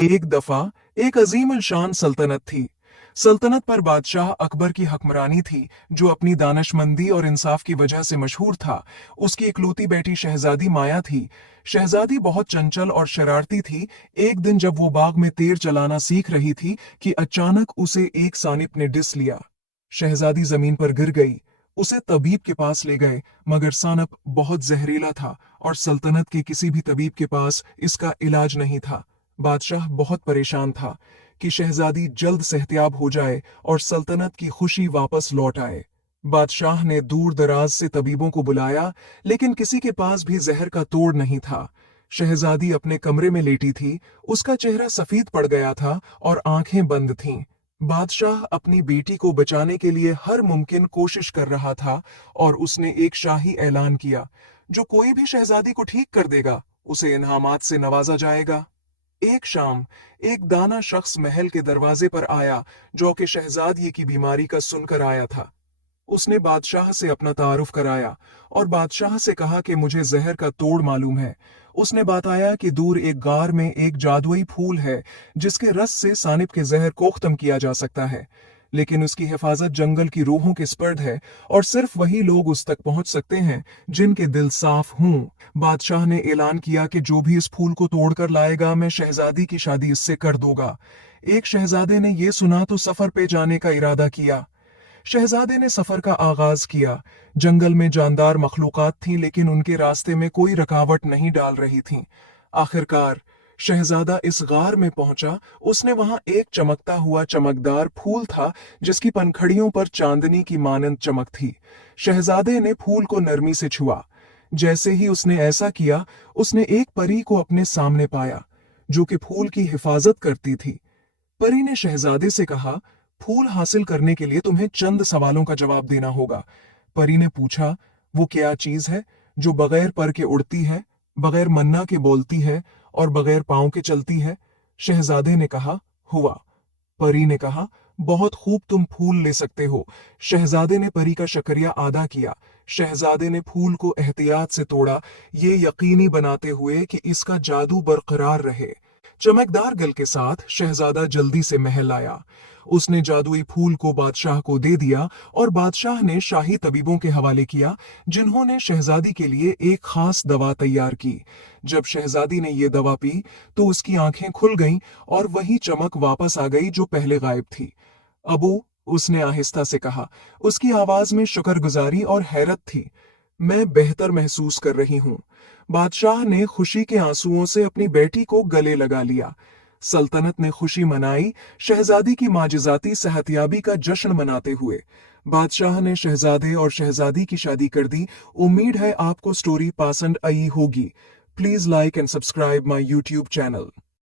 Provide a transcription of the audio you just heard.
एक दफा एक अजीम शान सल्तनत थी। सल्तनत पर बादशाह अकबर की हुक्मरानी थी, जो अपनी दानशमंदी और इंसाफ की वजह से मशहूर था। उसकी इकलौती बेटी शहजादी माया थी। शहजादी बहुत चंचल और शरारती थी। एक दिन जब वो बाग में तीर चलाना सीख रही थी कि अचानक उसे एक सानिप ने डिस लिया। शहजादी जमीन पर गिर गई। उसे तबीब के पास ले गए, मगर सानप बहुत जहरीला था और सल्तनत के किसी भी तबीब के पास इसका इलाज नहीं था। बादशाह बहुत परेशान था कि शहजादी जल्द सेहतियाब हो जाए और सल्तनत की खुशी वापस लौट आए। बादशाह ने दूर दराज से तबीबों को बुलाया, लेकिन किसी के पास भी जहर का तोड़ नहीं था। शहजादी अपने कमरे में लेटी थी। उसका चेहरा सफेद पड़ गया था और आंखें बंद थीं। बादशाह अपनी बेटी को बचाने के लिए हर मुमकिन कोशिश कर रहा था और उसने एक शाही ऐलान किया, जो कोई भी शहजादी को ठीक कर देगा उसे इनामात से नवाजा जाएगा। एक शाम एक दाना शख्स महल के दरवाजे पर आया, जो कि शहजादी की बीमारी का सुनकर आया था। उसने बादशाह से अपना तारुफ कराया और बादशाह से कहा कि मुझे जहर का तोड़ मालूम है। उसने बताया कि दूर एक गार में एक जादुई फूल है, जिसके रस से सानिप के जहर को खत्म किया जा सकता है, लेकिन उसकी हिफाजत जंगल की रूहों के स्पर्द है और सिर्फ वही लोग उस तक पहुंच सकते हैं जिनके दिल साफ हों। बादशाह ने ऐलान किया कि जो भी इस फूल को तोड़कर लाएगा, मैं शहजादी की शादी इससे कर दूंगा। एक शहजादे ने यह सुना तो सफर पे जाने का इरादा किया। शहजादे ने सफर का आगाज किया। जंगल में जानदार मखलूकात थीं, लेकिन उनके रास्ते में कोई रुकावट नहीं डाल रही थीं। आखिरकार शहजादा इस गार में पहुंचा। उसने वहां एक चमकता हुआ चमकदार फूल था, जिसकी पंखड़ियों पर चांदनी की मानंद चमक थी। शहजादे ने फूल को नरमी से छुआ। जैसे ही उसने ऐसा किया, उसने एक परी को अपने सामने पाया, जो कि फूल की हिफाजत करती थी। परी ने शहजादे से कहा, फूल हासिल करने के लिए तुम्हें चंद सवालों का जवाब देना होगा। परी ने पूछा, वो क्या चीज है जो बगैर पर के उड़ती है, बगैर मन्ना के बोलती है और बगैर पांव के चलती है? शहजादे ने कहा, हुआ। परी ने कहा, बहुत खूब, तुम फूल ले सकते हो। शहजादे ने परी का शुक्रिया अदा किया। शहजादे ने फूल को एहतियात से तोड़ा, ये यकीनी बनाते हुए कि इसका जादू बरकरार रहे। चमकदार गल के साथ शहजादा जल्दी से महल आया। उसने जादुई फूल को बादशाह को दे दिया और बादशाह ने शाही तबीबों के हवाले किया, जिन्होंने शहजादी के लिए एक खास दवा तैयार की। जब शहजादी ने यह दवा पी तो उसकी आंखें खुल गईं और वही चमक वापस आ गई जो पहले गायब थी। अबू, उसने आहिस्ता से कहा। उसकी आवाज में शुक्रगुजारी और हैरत थी। मैं बेहतर महसूस कर रही हूं। बादशाह ने खुशी के आंसुओं से अपनी बेटी को गले लगा लिया। सल्तनत ने खुशी मनाई, शहजादी की माजिजाती सेहतयाबी का जश्न मनाते हुए। बादशाह ने शहजादे और शहजादी की शादी कर दी। उम्मीद है आपको स्टोरी पसंद आई होगी। Please like and subscribe my YouTube channel.